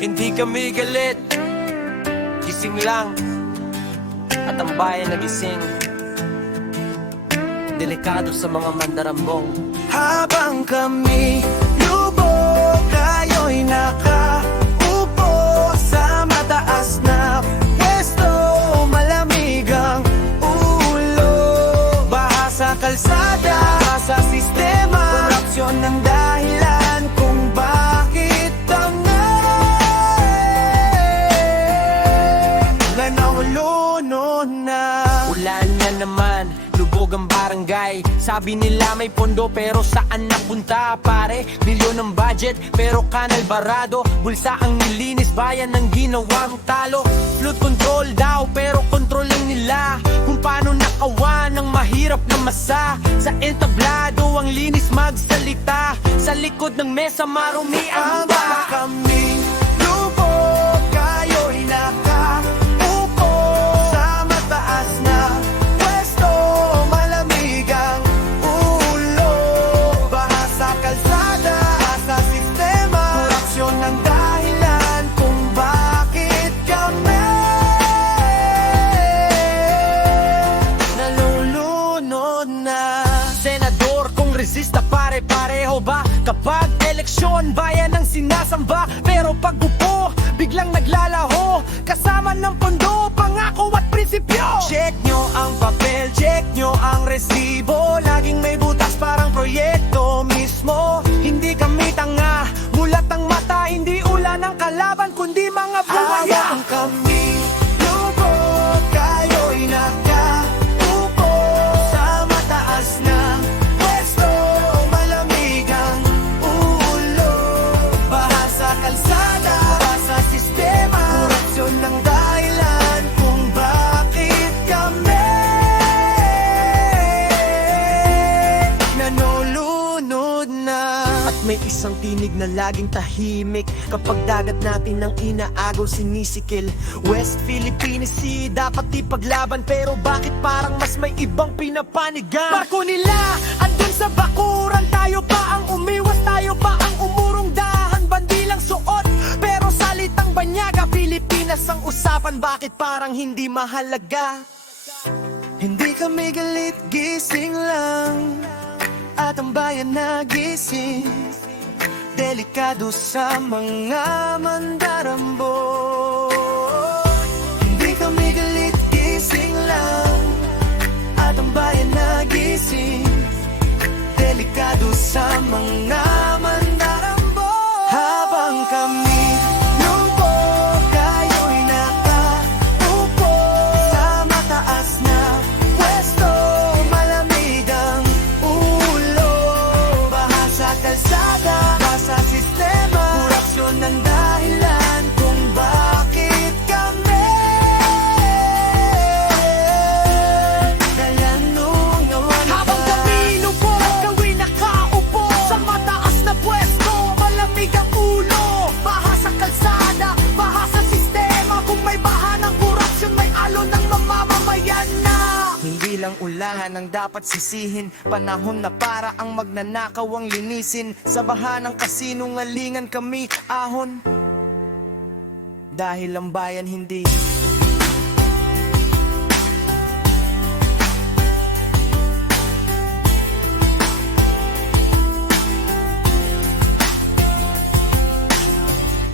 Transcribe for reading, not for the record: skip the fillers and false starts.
Hindi kami galit, gising lang, at ang bayan nagising. Delikado sa mga mandarambong. Habang kami lubog, kayo'y nakaupo sa mataas na pwesto. Malamig ang ulo, baha sa kalsada, sa sistema. Korupsyon ng dahilan kung bakit kami nanahuluno na. Ulan na naman, lubog ang barangay. Sabi nila may pondo pero saan napunta pare? Milyon ang budget pero kanal barado. Bulsa ang nilinis, bayan ang ginawang talo. Flood control daw pero control lang nila kung paano nakawa ng mahirap na masa. Sa entablado ang linis magsalita, sa likod ng mesa marumi ang Habang ba. kami lubog, kayo'y nakaupo sa mataas na pwesto. Malamig ang ulo, baha sa kalsada, sa sistema. Korupsyon ng dahilan kung bakit kami nalulunod na. Senador, kongresista, pare-pareho ba? Kapag eleksyon, bayan ang sinasamba. Pero pag upo, biglang naglalaho. Kasama ng pondo, pangako at prinsipyo. Check nyo ang papel, check nyo ang resibo. Laging may butas parang proyekto mismo. Hindi kami tanga, mulat ang mata. Hindi ulan ang kalaban, kundi mga buhaya. Habang kami lubog, kayo'y nakaupo sa mataas na pwesto. Malamig ang ulo, baha sa kalsada, sa sistema. Korupsyon ng dahilan kung bakit kami nanulunod na. At may isang tinig na laging tahimik kapag dagat natin ang inaagaw sinisikil. West Philippine Sea dapat ipaglaban, pero bakit parang mas may ibang pinapanigan? Barko nila andun sa bakuran, tayo pa ang umiwas, tayo pa ang umurong dahan, bandilang suot pero salitang banyaga. Pilipinas ang usapan, bakit parang hindi mahalaga? Hindi kami galit, gising lang, at ang bayan nagising. Delikado sa mga mandarambo. Hindi kami galit, gising lang, at ang bayan nagising. Delikado sa mga mandarambo. Habang kami lubog, kayo'y nakaupo sa mataas na pwesto. Malamig ang ulo, baha sa kalsada, sa sistema. Korupsyon ng dahilan kung bakit kami nanunod. Habang kami lubog, gawin nakaupo sa mataas na pwesto. Malamig ang ulo, baha sa kalsada, baha sa sistema. Kung may baha ng korupsyon, may alo ng mamamayan na. Hindi lang ulahan ang dapat sisihin, panahon na para ang magnanakaw ang linisin. Sa baha ng kasinungalingan kami ahon, dahil ang bayan hindi